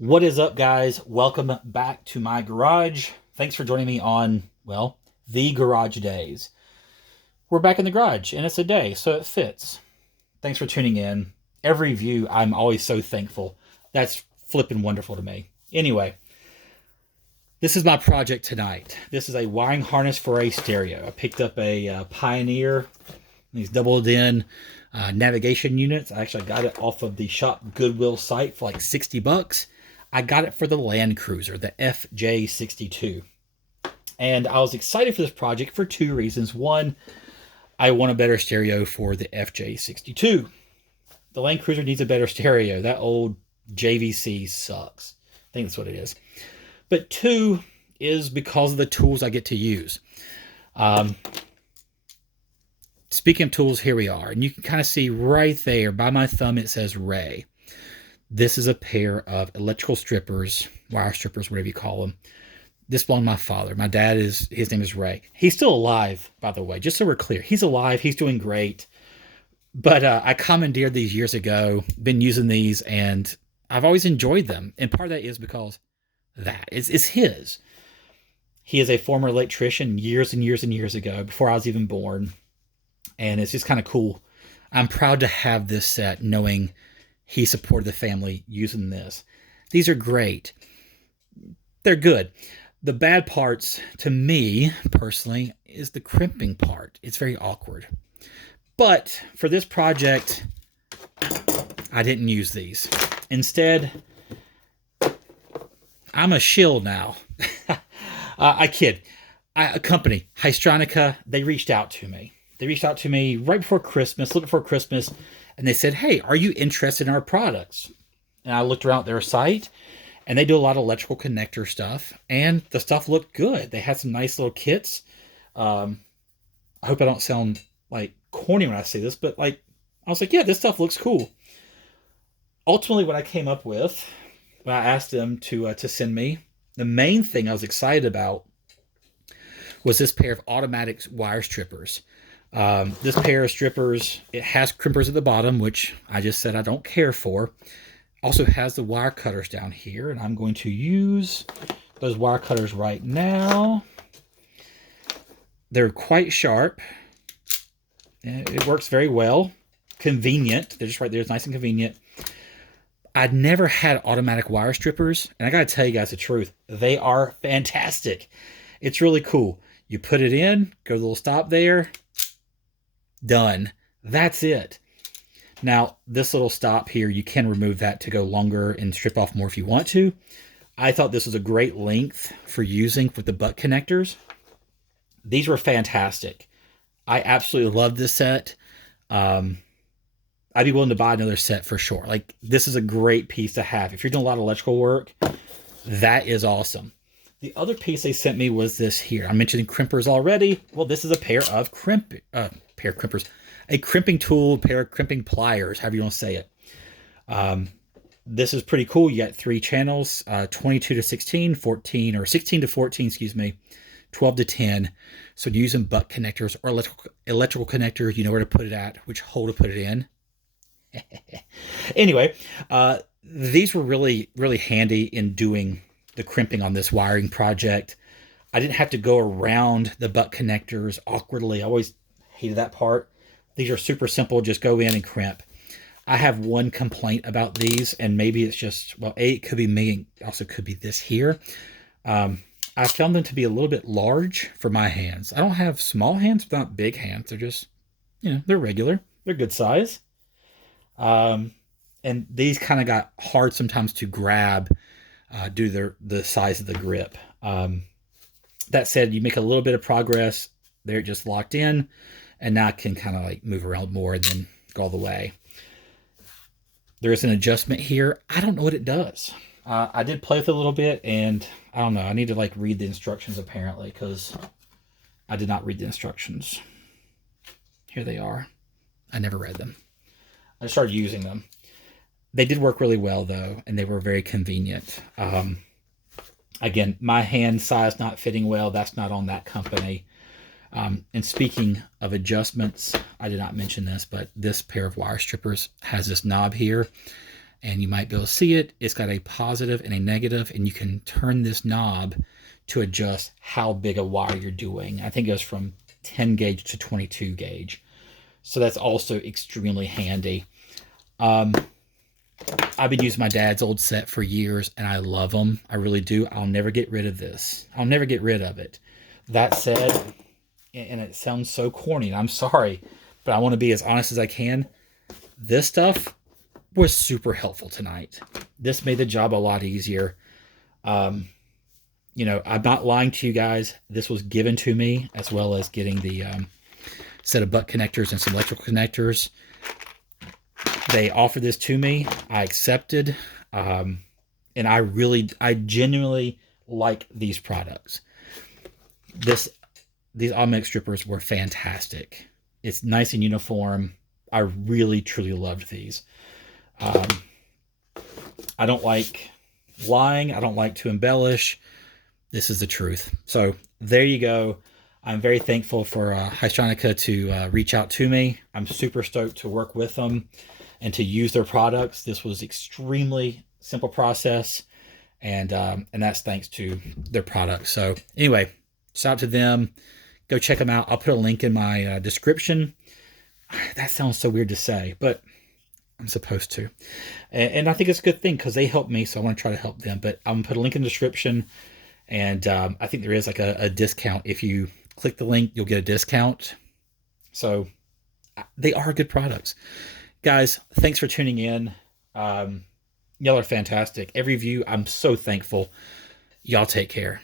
What is up, guys? Welcome back to my garage. Thanks for joining me on, well, the garage days. We're back in the garage, and it's a day, so it fits. Thanks for tuning in. Every view, I'm always so thankful. That's flipping wonderful to me. Anyway, this is my project tonight. This is a wiring harness for a stereo. I picked up a Pioneer, these doubled in navigation units. I actually got it off of the Shop Goodwill site for like 60 bucks. I got it for the Land Cruiser, the FJ62. And I was excited for this project for two reasons. One, I want a better stereo for the FJ62. The Land Cruiser needs a better stereo. That old JVC sucks. I think that's what it is. But two is because of the tools I get to use. Speaking of tools, here we are. And you can kind of see right there by my thumb, it says Ray. This is a pair of electrical strippers, wire strippers, whatever you call them. This belonged to my father. My dad his name is Ray. He's still alive, by the way, just so we're clear. He's alive. He's doing great. But I commandeered these years ago, been using these, and I've always enjoyed them. And part of that is because it's his. He is a former electrician years and years and years ago, before I was even born. And it's just kind of cool. I'm proud to have this set, knowing he supported the family using this. These are great. They're good. The bad parts, to me, personally, is the crimping part. It's very awkward. But for this project, I didn't use these. Instead, I'm a shill now. I kid. A company, Haistronica, they reached out to me. They reached out to me right before Christmas, a little before Christmas, and they said, hey, are you interested in our products? And I looked around their site, and they do a lot of electrical connector stuff, and the stuff looked good. They had some nice little kits. I hope I don't sound like corny when I say this, but I was like, yeah, this stuff looks cool. Ultimately, what I came up with, when I asked them to send me, the main thing I was excited about was this pair of automatic wire strippers. This pair of strippers, it has crimpers at the bottom, which I just said I don't care for. Also has the wire cutters down here, and I'm going to use those wire cutters right now. They're quite sharp. It works very well. Convenient. They're just right there. It's nice and convenient. I'd never had automatic wire strippers, and I gotta tell you guys the truth. They are fantastic. It's really cool. You put it in, go to the little stop there, done. That's it. Now, this little stop here, you can remove that to go longer and strip off more if you want to. I thought this was a great length for using with the butt connectors. These were fantastic. I absolutely love this set. I'd be willing to buy another set for sure. This is a great piece to have. If you're doing a lot of electrical work, that is awesome. The other piece they sent me was this here. I mentioned crimpers already. Well, this is a pair of crimpers. A crimping tool, pair of crimping pliers, however you want to say it. This is pretty cool. You got 3 channels, 22 to 16, 14, or 16 to 14, excuse me, 12 to 10. So using butt connectors or electrical connectors, you know where to put it at, which hole to put it in. Anyway, these were really, really handy in doing the crimping on this wiring project. I didn't have to go around the butt connectors awkwardly. I always hated that part. These are super simple. Just go in and crimp. I have one complaint about these, and maybe it's just, well, it could be me, also could be this here. I found them to be a little bit large for my hands. I don't have small hands, but not big hands. They're just, they're regular. They're good size. And these kind of got hard sometimes to grab due to the size of the grip. That said, you make a little bit of progress. They're just locked in, and now I can kind of move around more and then go all the way. There is an adjustment here. I don't know what it does. I did play with it a little bit, and I don't know. I need to read the instructions apparently, because I did not read the instructions. Here they are. I never read them. I started using them. They did work really well, though, and they were very convenient. Again, my hand size not fitting well. That's not on that company. And speaking of adjustments, I did not mention this, but this pair of wire strippers has this knob here. and you might be able to see it. It's got a positive and a negative, and you can turn this knob to adjust how big a wire you're doing. I think it goes from 10 gauge to 22 gauge. So that's also extremely handy. I've been using my dad's old set for years, and I love them. I really do. I'll never get rid of this. I'll never get rid of it. That said, and it sounds so corny, and I'm sorry, but I want to be as honest as I can. This stuff was super helpful tonight. This made the job a lot easier. You know, I'm not lying to you guys. This was given to me, as well as getting the set of butt connectors and some electrical connectors. They offered this to me. I accepted. And I genuinely like these products. These automatic strippers were fantastic. It's nice and uniform. I really, truly loved these. I don't like lying. I don't like to embellish. This is the truth. So there you go. I'm very thankful for Haistronica to reach out to me. I'm super stoked to work with them and to use their products. This was extremely simple process, and that's thanks to their products. So anyway, shout out to them. Go check them out. I'll put a link in my description. That sounds so weird to say, but I'm supposed to. And I think it's a good thing because they helped me, so I want to try to help them. But I'm going to put a link in the description, and I think there is like a discount. If you click the link, you'll get a discount. So they are good products. Guys, thanks for tuning in. Y'all are fantastic. Every view, I'm so thankful. Y'all take care.